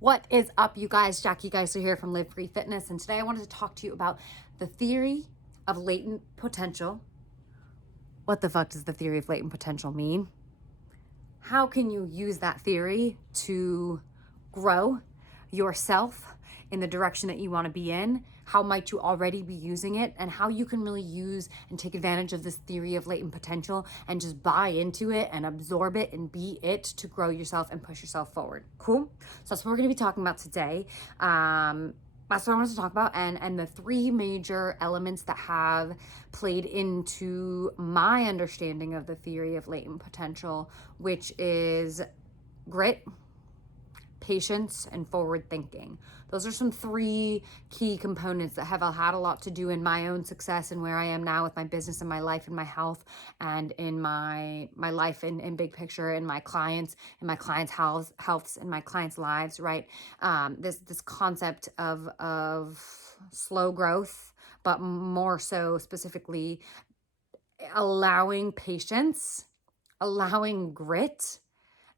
What is up, you guys? Jackie Geisler here from Live Free Fitness, and today I wanted to talk to you about the theory of latent potential. What the fuck does the theory of latent potential mean? How can you use that theory to grow yourself in the direction that you want to be in? How might you already be using it, and how you can really use and take advantage of this theory of latent potential and just buy into it and absorb it and be it to grow yourself and push yourself forward. Cool? So that's what we're going to be talking about today. That's what I wanted to talk about, and the three major elements that have played into my understanding of the theory of latent potential, which is grit, patience, and forward thinking. Those are some three key components that have had a lot to do in my own success and where I am now with my business and my life and my health and in my life in big picture, in my clients healths and my clients' lives, right? This concept of slow growth, but more so specifically allowing patience, allowing grit,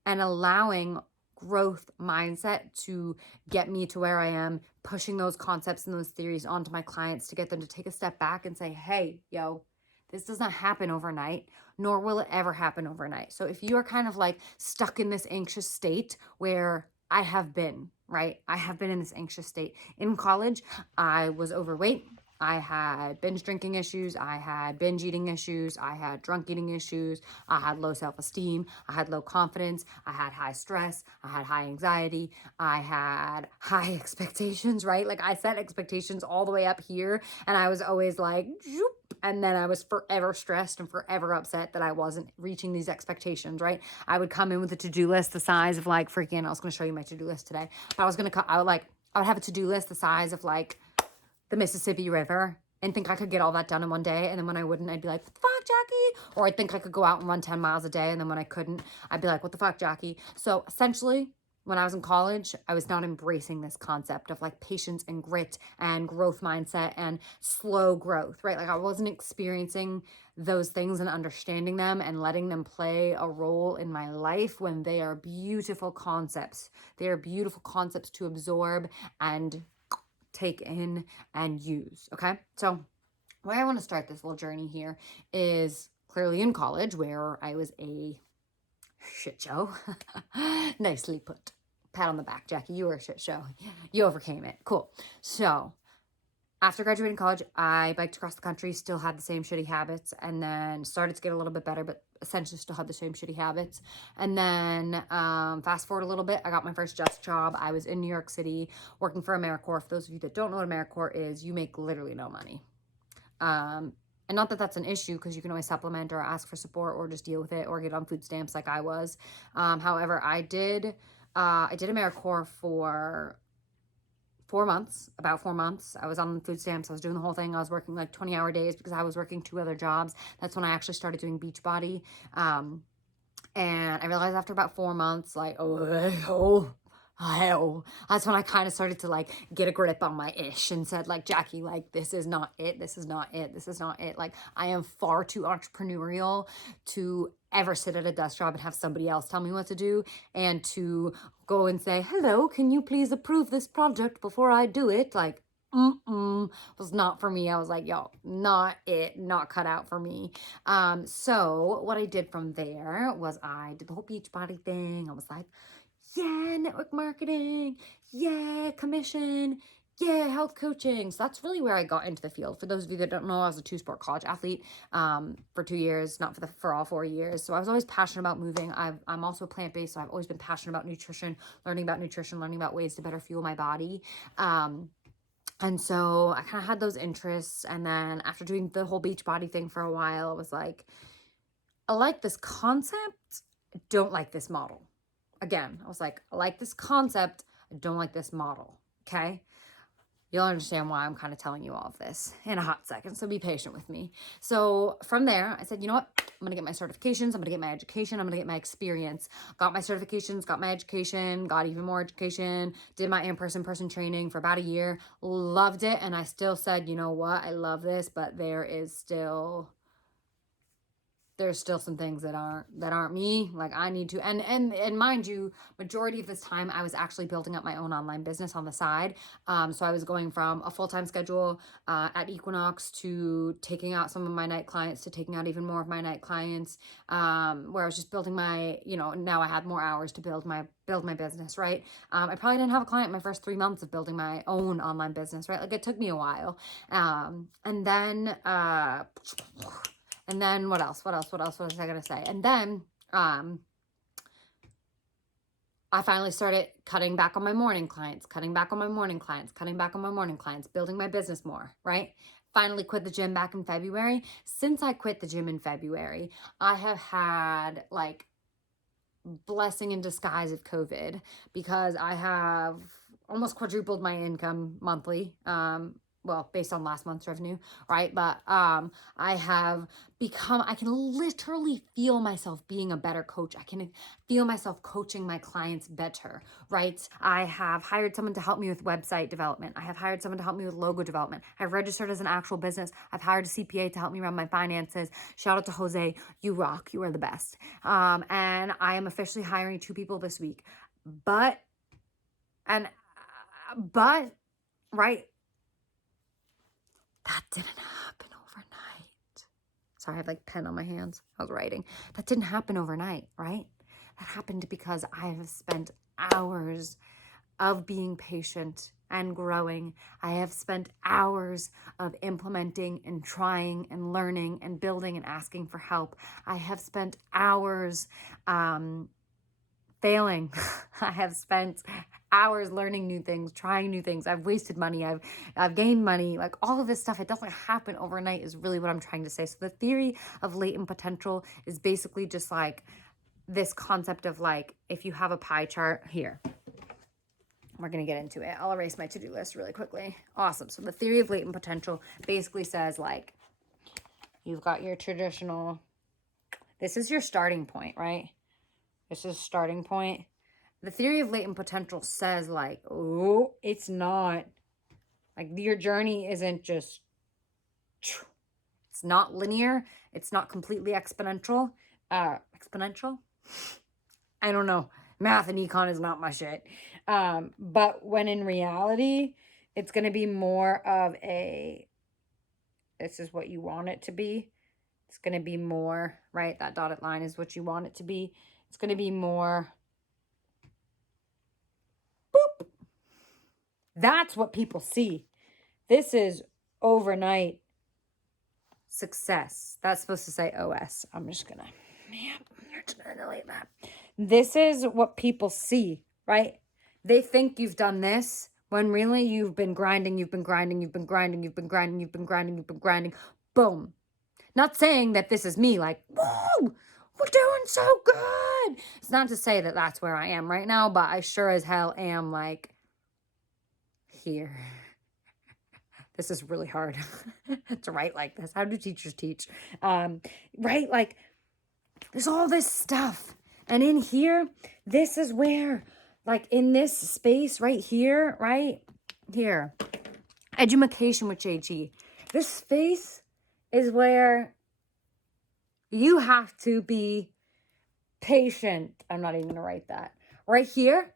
and allowing growth mindset to get me to where I am, pushing those concepts and those theories onto my clients to get them to take a step back and say, hey, yo, this does not happen overnight, nor will it ever happen overnight. So if you are kind of like stuck in this anxious state where I have been, right? I have been in this anxious state. In college, I was overweight. I had binge drinking issues. I had binge eating issues. I had drunk eating issues. I had low self-esteem. I had low confidence. I had high stress. I had high anxiety. I had high expectations, right? Like I set expectations all the way up here, and I was always like, zoop, and then I was forever stressed and forever upset that I wasn't reaching these expectations, right? I would come in with a to-do list the size of like freaking, I was going to show you my to-do list today. But I would have a to-do list the size of like the Mississippi River and think I could get all that done in one day. And then when I wouldn't, I'd be like, what the fuck, Jackie? Or I'd think I could go out and run 10 miles a day. And then when I couldn't, I'd be like, what the fuck, Jackie? So essentially, when I was in college, I was not embracing this concept of like patience and grit and growth mindset and slow growth, right? Like I wasn't experiencing those things and understanding them and letting them play a role in my life when they are beautiful concepts. They are beautiful concepts to absorb and take in and use. Okay. So where I want to start this little journey here is clearly in college, where I was a shit show. Nicely put. Pat on the back, Jackie. You were a shit show. You overcame it. Cool. So after graduating college, I biked across the country, still had the same shitty habits, and then started to get a little bit better, but essentially still had the same shitty habits. And then fast forward a little bit, I got my first desk job. I was in New York City working for AmeriCorps. For those of you that don't know what AmeriCorps is, you make literally no money. And not that that's an issue, because you can always supplement or ask for support or just deal with it or get on food stamps like I was. However, I did AmeriCorps for about 4 months. I was on food stamps. I was doing the whole thing. I was working like 20-hour days because I was working 2 other jobs. That's when I actually started doing Beachbody. And I realized after about 4 months, like, oh, hell. That's when I kind of started to like get a grip on my ish and said like, Jackie, like, this is not it. This is not it. This is not it. Like, I am far too entrepreneurial to ever sit at a desk job and have somebody else tell me what to do, and to go and say, hello, can you please approve this project before I do it? Like, was not for me. I was like, yo, not it, not cut out for me. So what I did from there was I did the whole Beachbody thing. I was like, yeah, network marketing, yeah, commission, yeah, health coaching. So that's really where I got into the field. For those of you that don't know, I was a 2-sport college athlete for 2 years, not for all 4 years. So I was always passionate about moving. I'm also plant-based, so I've always been passionate about nutrition, learning about ways to better fuel my body. And so I kind of had those interests. And then after doing the whole Beachbody thing for a while, I was like, I like this concept, I don't like this model. Again, I was like, I like this concept, I don't like this model. Okay. You'll understand why I'm kind of telling you all of this in a hot second, so be patient with me. So from there, I said, you know what? I'm going to get my certifications. I'm going to get my education. I'm going to get my experience. Got my certifications, got my education, got even more education, did my in-person training for about a year, loved it. And I still said, you know what? I love this, but there's still there's still some things that aren't me. Like I need to, and mind you, majority of this time I was actually building up my own online business on the side. So I was going from a full-time schedule at Equinox to taking out some of my night clients to taking out even more of my night clients, where I was just building my, now I had more hours to build my business, right? I probably didn't have a client in my first 3 months of building my own online business, right? Like it took me a while. And then what else? What was I going to say? And then, I finally started cutting back on my morning clients, building my business more, right? Finally quit the gym back in February. Since I quit the gym in February, I have had like blessing in disguise of COVID, because I have almost quadrupled my income monthly. Well, based on last month's revenue, right? But I can literally feel myself being a better coach. I can feel myself coaching my clients better, right? I have hired someone to help me with website development. I have hired someone to help me with logo development. I've registered as an actual business. I've hired a CPA to help me run my finances. Shout out to Jose. You rock. You are the best. And I am officially hiring 2 people this week. But, right? That didn't happen overnight. Sorry, I have like pen on my hands. I was writing. That didn't happen overnight, right? That happened because I have spent hours of being patient and growing. I have spent hours of implementing and trying and learning and building and asking for help. I have spent hours failing. I have spent hours learning new things, trying new things. I've wasted money. I've gained money. Like all of this stuff, it doesn't happen overnight is really what I'm trying to say. So the theory of latent potential is basically just like this concept of like, if you have a pie chart here, we're going to get into it. I'll erase my to-do list really quickly. Awesome. So the theory of latent potential basically says like, you've got your traditional, this is your starting point, right? This is starting point. The theory of latent potential says like, oh, it's not like your journey isn't just, it's not linear. It's not completely exponential. Exponential? I don't know. Math and econ is not my shit. But when in reality, it's going to be more of a, this is what you want it to be. It's going to be more, right? That dotted line is what you want it to be. It's going to be more, boop. That's what people see. This is overnight success. That's supposed to say OS. I'm just going to delete that. This is what people see, right? They think you've done this when really you've been grinding. Boom. Not saying that this is me like, whoa, we're doing so good. It's not to say that that's where I am right now, but I sure as hell am like here. This is really hard to write like this. How do teachers teach? Right? Like there's all this stuff. And in here, this is where, like in this space right here, right here, education with JG. This space is where you have to be patient. I'm not even going to write that. Right here,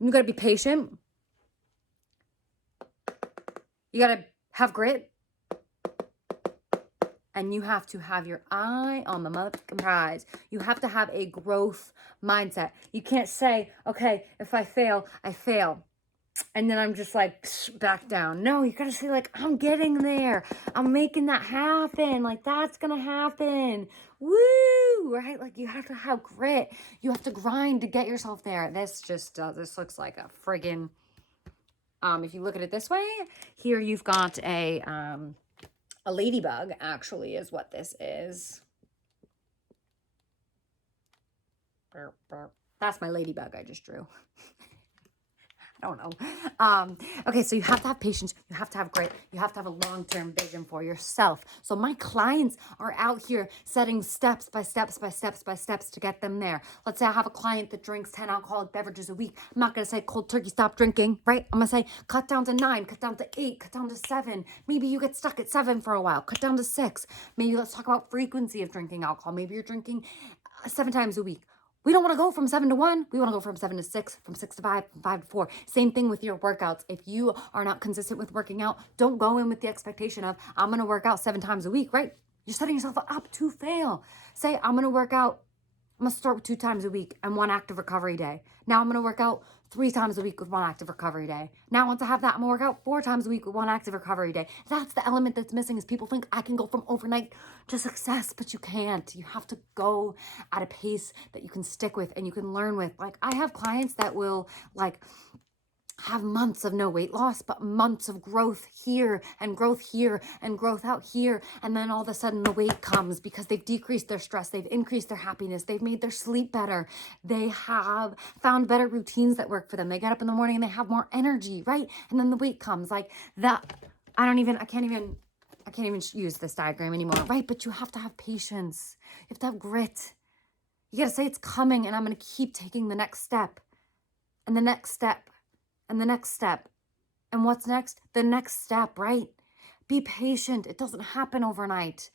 you got to be patient. You got to have grit. And you have to have your eye on the motherfucking prize. You have to have a growth mindset. You can't say, okay, if I fail, I fail. And then I'm just like, back down. No, you got to say like, I'm getting there. I'm making that happen. Like that's going to happen. Woo, right? Like you have to have grit. You have to grind to get yourself there. This just, this looks like a friggin', if you look at it this way, here you've got a ladybug, actually, is what this is. That's my ladybug I just drew. don't know. Okay, so you have to have patience. You have to have grit. You have to have a long-term vision for yourself. So my clients are out here setting steps by steps by steps by steps to get them there. Let's say I have a client that drinks 10 alcoholic beverages a week. I'm not going to say cold turkey, stop drinking, right? I'm going to say cut down to 9, cut down to 8, cut down to 7. Maybe you get stuck at 7 for a while. Cut down to 6. Maybe let's talk about frequency of drinking alcohol. Maybe you're drinking 7 times a week. We don't want to go from 7 to 1. We want to go from 7 to 6, from 6 to 5, from 5 to 4. Same thing with your workouts. If you are not consistent with working out, don't go in with the expectation of, I'm going to work out 7 times a week, right? You're setting yourself up to fail. Say, I'm going to work out, I'm going to start with 2 times a week and 1 active recovery day. Now I'm going to work out 3 times a week with 1 active recovery day. Now once I have that, I'm going to work out 4 times a week with 1 active recovery day. That's the element that's missing is people think I can go from overnight to success, but you can't. You have to go at a pace that you can stick with and you can learn with. Like I have clients that will have months of no weight loss, but months of growth here and growth here and growth out here. And then all of a sudden the weight comes because they've decreased their stress. They've increased their happiness. They've made their sleep better. They have found better routines that work for them. They get up in the morning and they have more energy, right? And then the weight comes like that. I can't even use this diagram anymore, right? But you have to have patience. You have to have grit. You got to say it's coming and I'm going to keep taking the next step and the next step. And the next step. And what's next? The next step, right? Be patient. It doesn't happen overnight.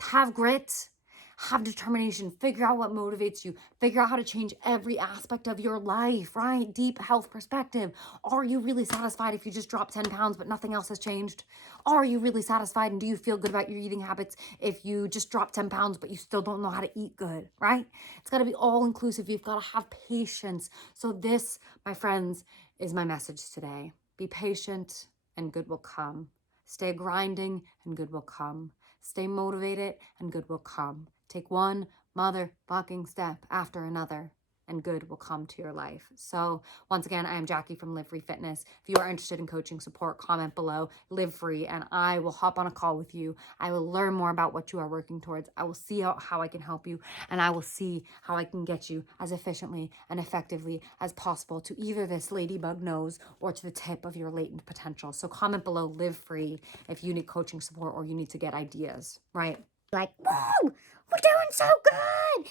Have grit. Have determination. Figure out what motivates you. Figure out how to change every aspect of your life, right? Deep health perspective. Are you really satisfied if you just drop 10 pounds but nothing else has changed? Are you really satisfied and do you feel good about your eating habits if you just drop 10 pounds but you still don't know how to eat good, right? It's got to be all inclusive. You've got to have patience. So this, my friends, is my message today. Be patient and good will come. Stay grinding and good will come. Stay motivated and good will come. Take one motherfucking step after another and good will come to your life. So once again, I am Jackie from Live Free Fitness. If you are interested in coaching support, comment below, Live Free, and I will hop on a call with you. I will learn more about what you are working towards. I will see how I can help you, and I will see how I can get you as efficiently and effectively as possible to either this ladybug nose or to the tip of your latent potential. So comment below, Live Free, if you need coaching support or you need to get ideas, right? Like, whoa, we're doing so good.